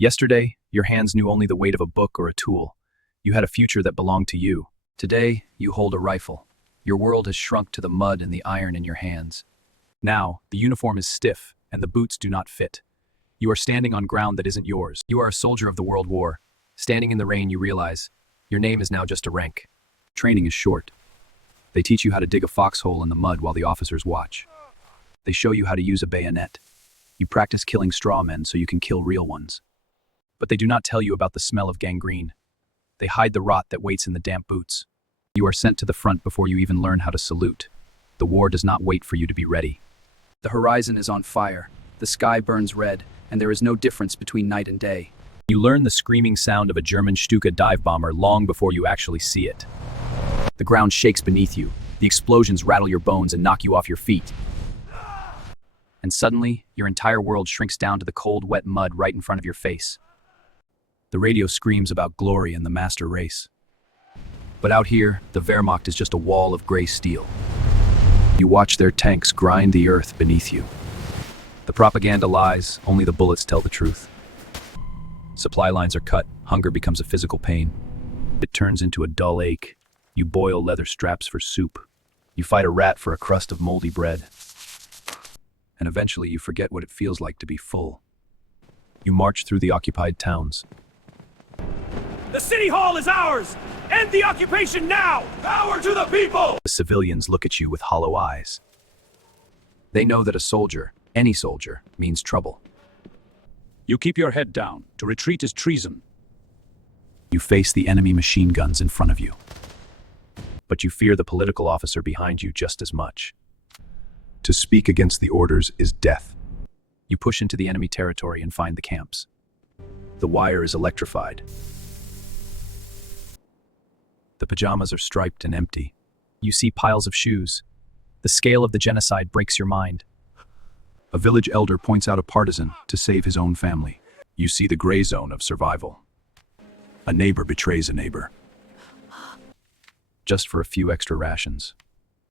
Yesterday, your hands knew only the weight of a book or a tool. You had a future that belonged to you. Today, you hold a rifle. Your world has shrunk to the mud and the iron in your hands. Now, the uniform is stiff, and the boots do not fit. You are standing on ground that isn't yours. You are a soldier of the World War. Standing in the rain, you realize your name is now just a rank. Training is short. They teach you how to dig a foxhole in the mud while the officers watch. They show you how to use a bayonet. You practice killing straw men so you can kill real ones. But they do not tell you about the smell of gangrene. They hide the rot that waits in the damp boots. You are sent to the front before you even learn how to salute. The war does not wait for you to be ready. The horizon is on fire, the sky burns red, and there is no difference between night and day. You learn the screaming sound of a German Stuka dive bomber long before you actually see it. The ground shakes beneath you, the explosions rattle your bones and knock you off your feet. And suddenly, your entire world shrinks down to the cold, wet mud right in front of your face. The radio screams about glory and the master race. But out here, the Wehrmacht is just a wall of gray steel. You watch their tanks grind the earth beneath you. The propaganda lies, only the bullets tell the truth. Supply lines are cut, hunger becomes a physical pain. It turns into a dull ache. You boil leather straps for soup. You fight a rat for a crust of moldy bread. And eventually you forget what it feels like to be full. You march through the occupied towns. The city hall is ours! End the occupation now! Power to the people! The civilians look at you with hollow eyes. They know that a soldier, any soldier, means trouble. You keep your head down. To retreat is treason. You face the enemy machine guns in front of you. But you fear the political officer behind you just as much. To speak against the orders is death. You push into the enemy territory and find the camps. The wire is electrified. The pajamas are striped and empty. You see piles of shoes. The scale of the genocide breaks your mind. A village elder points out a partisan to save his own family. You see the gray zone of survival. A neighbor betrays a neighbor. Just for a few extra rations.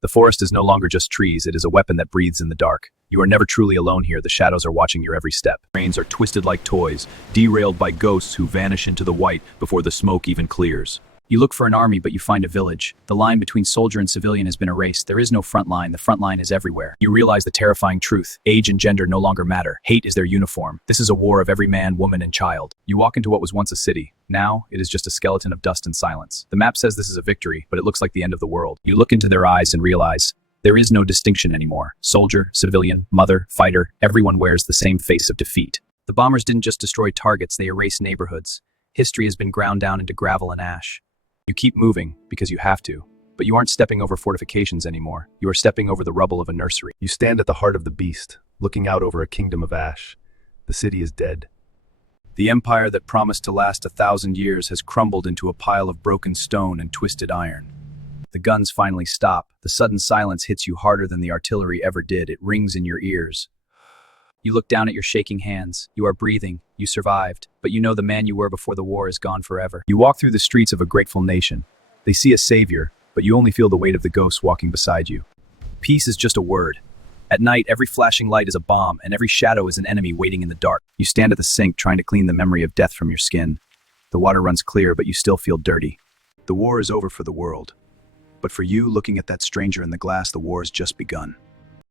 The forest is no longer just trees, it is a weapon that breathes in the dark. You are never truly alone here, the shadows are watching your every step. Trains are twisted like toys, derailed by ghosts who vanish into the white before the smoke even clears. You look for an army, but you find a village. The line between soldier and civilian has been erased. There is no front line. The front line is everywhere. You realize the terrifying truth. Age and gender no longer matter. Hate is their uniform. This is a war of every man, woman, and child. You walk into what was once a city. Now, it is just a skeleton of dust and silence. The map says this is a victory, but it looks like the end of the world. You look into their eyes and realize there is no distinction anymore. Soldier, civilian, mother, fighter, everyone wears the same face of defeat. The bombers didn't just destroy targets, they erased neighborhoods. History has been ground down into gravel and ash. You keep moving because you have to, but you aren't stepping over fortifications anymore. You are stepping over the rubble of a nursery. You stand at the heart of the beast, looking out over a kingdom of ash. The city is dead. The empire that promised to last 1,000 years has crumbled into a pile of broken stone and twisted iron. The guns finally stop. The sudden silence hits you harder than the artillery ever did. It rings in your ears. You look down at your shaking hands. You are breathing. You survived. But you know the man you were before the war is gone forever. You walk through the streets of a grateful nation. They see a savior, but you only feel the weight of the ghosts walking beside you. Peace is just a word. At night, every flashing light is a bomb, and every shadow is an enemy waiting in the dark. You stand at the sink trying to clean the memory of death from your skin. The water runs clear, but you still feel dirty. The war is over for the world. But for you, looking at that stranger in the glass, the war has just begun.